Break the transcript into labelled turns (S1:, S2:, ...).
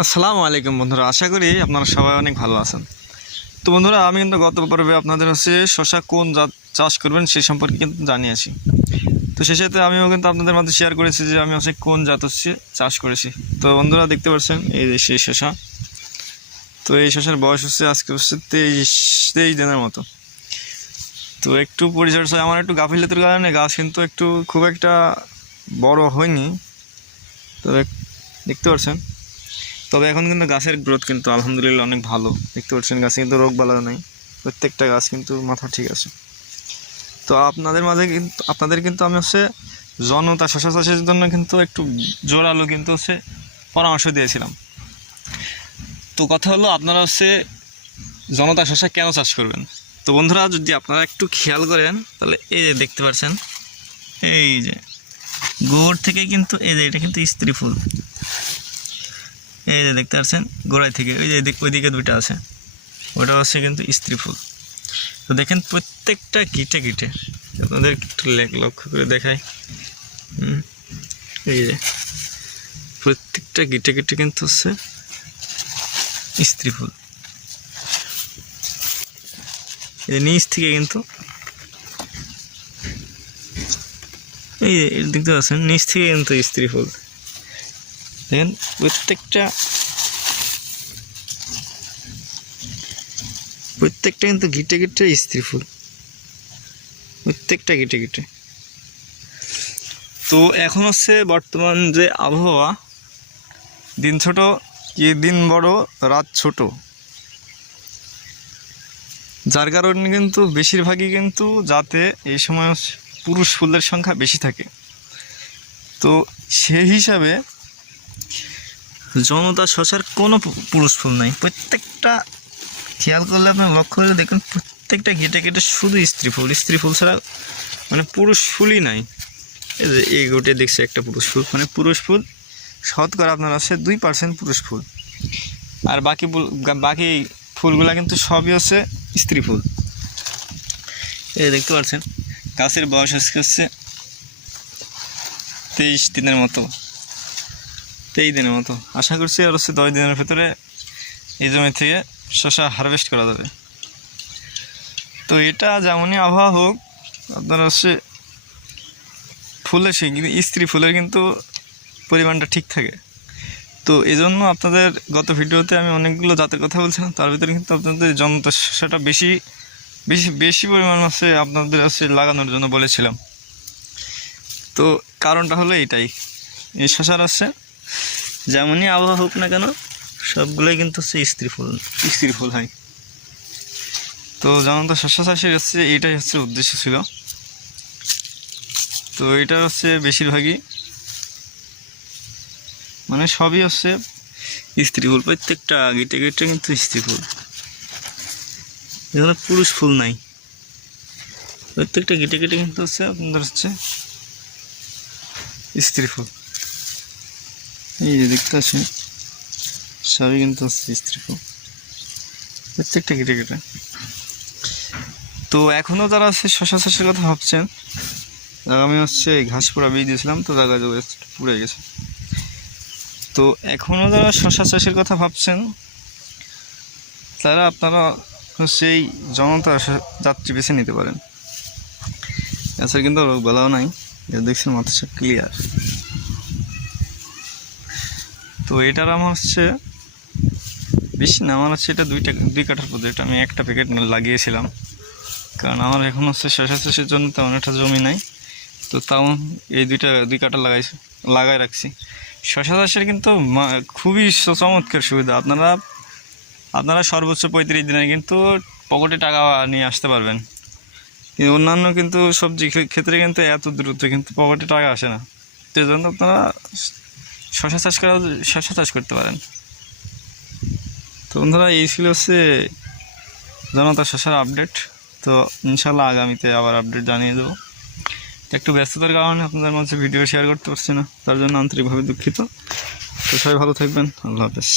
S1: আসসালামু আলাইকুম বন্ধুরা, আশা করি আপনারা সবাই অনেক ভালো আছেন। তো বন্ধুরা, আমি কিন্তু গত পর্বে আপনাদের হচ্ছে শশা কোন জাত চাষ করবেন সেই সম্পর্কে কিন্তু জানিয়েছি তো সেই সাথে আমিও কিন্তু আপনাদের মধ্যে শেয়ার করেছি যে আমি হচ্ছে কোন জাত হচ্ছে চাষ করেছি। তো বন্ধুরা, দেখতে পাচ্ছেন, এই যে সেই শশা তো এই শশার বয়স হচ্ছে আজকে হচ্ছে তেইশ তেইশ দিনের মতো। তো একটু পরিচর্যা, আমার একটু গাফিলতির কারণে গাছ কিন্তু একটু খুব একটা বড় হয়নি। তবে দেখতে পাচ্ছেন। তবে এখন কিন্তু গাছের গ্রোথ কিন্তু আলহামদুলিল্লাহ অনেক ভালো। দেখতে পাচ্ছেন, গাছে কিন্তু রোগ বালা নেই। প্রত্যেকটা গাছ কিন্তু মাথা ঠিক আছে। তো আপনাদের মাঝে কিন্তু আপনাদের কিন্তু আমি হচ্ছে জনতা শশা চাষের জন্য কিন্তু একটু জোরালো কিন্তু হচ্ছে পরামর্শ দিয়েছিলাম। তো কথা হলো, আপনারা হচ্ছে জনতা শশা কেন চাষ করবেন? তো বন্ধুরা, যদি আপনারা একটু খেয়াল করেন, তাহলে এই যে দেখতে পাচ্ছেন, এই যে গোড় থেকে কিন্তু, এই যে এটা কিন্তু স্ত্রী ফুল। এই যে দেখতে পাচ্ছেন গোড়ায় থেকে ওই যে ওইদিকে দুইটা আছে। ওটা হচ্ছে কিন্তু স্ত্রী ফুল। তো দেখেন প্রত্যেকটা গিটে গিটে। আপনাদের একটু লক্ষ্য করে হুম, এই যে। প্রত্যেকটা গিটে গিটে কিন্তু হচ্ছে স্ত্রী ফুল। নিচ থেকে কিন্তু এই যে দেখতে পাচ্ছেন নিচ থেকে কিন্তু স্ত্রী ফুল। দেখেন প্রত্যেকটা প্রত্যেকটা কিন্তু গিটে গিটে স্ত্রী ফুল। প্রত্যেকটা গিটে গিটে তো এখন হচ্ছে বর্তমান যে আবহাওয়া, দিন ছোট কি দিন বড়, রাত ছোট। যার কারণে কিন্তু বেশিরভাগই কিন্তু যাতে এই সময় পুরুষ ফুলের সংখ্যা বেশি থাকে। তো সেই হিসাবে জনতা শশার কোনো পুরুষ ফুল নাই। প্রত্যেকটা খেয়াল করলে আপনি লক্ষ্য করে দেখুন, প্রত্যেকটা ঘেটে ঘেটে শুধু স্ত্রী ফুল। স্ত্রী ফুল ছাড়া মানে পুরুষ ফুলই নাই। এই গোটে দেখছি একটা পুরুষ ফুল। মানে পুরুষ ফুল, শতকরা আপনার আছে দুই পার্সেন্ট পুরুষ ফুল। আর বাকি বাকি ফুলগুলা কিন্তু সবই হচ্ছে স্ত্রী ফুল। এই দেখতে পাচ্ছেন, গাছের বয়স আজকে হচ্ছে তেইশ দিনের মতো। তেইশ দিনের মতো। আশা করছি আর হচ্ছে দশ দিনের ভেতরে এই জমি থেকে শশা হারভেস্ট করা যাবে। তো এটা যেমনই আবহাওয়া হোক, আপনার হচ্ছে ফুলের সেই কিন্তু স্ত্রী ফুলের কিন্তু পরিমাণটা ঠিক থাকে। তো এই জন্য আপনাদের গত ভিডিওতে আমি অনেকগুলো জাতের কথা বলছিলাম, তার ভিতরে কিন্তু আপনাদের জনতা শসাটা বেশি বেশি বেশি পরিমাণ আছে আপনাদের হচ্ছে লাগানোর জন্য বলেছিলাম। তো কারণটা হলো এটাই। এই শশার হচ্ছে যেমনই আবহাওয়া হোক না কেন সবগুলোই কিন্তু হচ্ছে স্ত্রী ফুল। স্ত্রী ফুল হয়। তো যেমন তো শস্য চাষের হচ্ছে এটাই হচ্ছে উদ্দেশ্য ছিল। তো এটা হচ্ছে বেশিরভাগই। মানে সবই হচ্ছে স্ত্রী ফুল প্রত্যেকটা গেটে গেটে কিন্তু স্ত্রী ফুল। এখানে পুরুষ ফুল নাই। প্রত্যেকটা গেটে গিটে কিন্তু হচ্ছে আপনাদের হচ্ছে স্ত্রী ফুল। এই যে দেখতে আছেন সবই কিন্তু হচ্ছে স্ত্রী প্রত্যেকটা কেটে কেটে। তো এখনও যারা হচ্ছে শশা চাষের কথা ভাবছেন আমি হচ্ছে ঘাস পোড়া বীজ দিয়েছিলাম, তো জায়গা পুড়ে গেছে। তো এখনও যারা শশা চাষের কথা ভাবছেন, তারা আপনারা এই জনতা যাত্রী বেছে নিতে পারেন। এছাড়া কিন্তু রোগ বেলাও নাই, দেখছেন মাথা সব ক্লিয়ার তো এটার আমার হচ্ছে বেশি না, আমার হচ্ছে এটা দুইটা দুই কাঠার প্রজেক্ট আমি একটা প্যাকেট লাগিয়েছিলাম। কারণ আমার এখন হচ্ছে শশা চাষের জন্য তেমন একটা জমি নাই। তো তাও এই দুইটা, দুই কাঠা লাগাইছি, লাগাই রাখছি। শশা চাষের কিন্তু খুবই চমৎকার সুবিধা। আপনারা আপনারা সর্বোচ্চ পঁয়ত্রিশ দিনে কিন্তু পকেটে টাকা নিয়ে আসতে পারবেন। কিন্তু অন্যান্য কিন্তু সবজি ক্ষেত্রে কিন্তু এত দ্রুত কিন্তু পকেটে টাকা আসে না। এই জন্য আপনারা শশা চাষ করা শশা চাষ করতে পারেন। তো বন্ধুরা, এই ছিল হচ্ছে জনতা শশার আপডেট তো ইনশাল্লাহ আগামীতে আবার আপডেট জানিয়ে দেবো। একটু ব্যস্ততার কারণে আপনাদের মাঝে ভিডিও শেয়ার করতে পারছি না, তার জন্য আন্তরিকভাবে দুঃখিত। তো সবাই ভালো থাকবেন, আল্লাহ হাফেজ।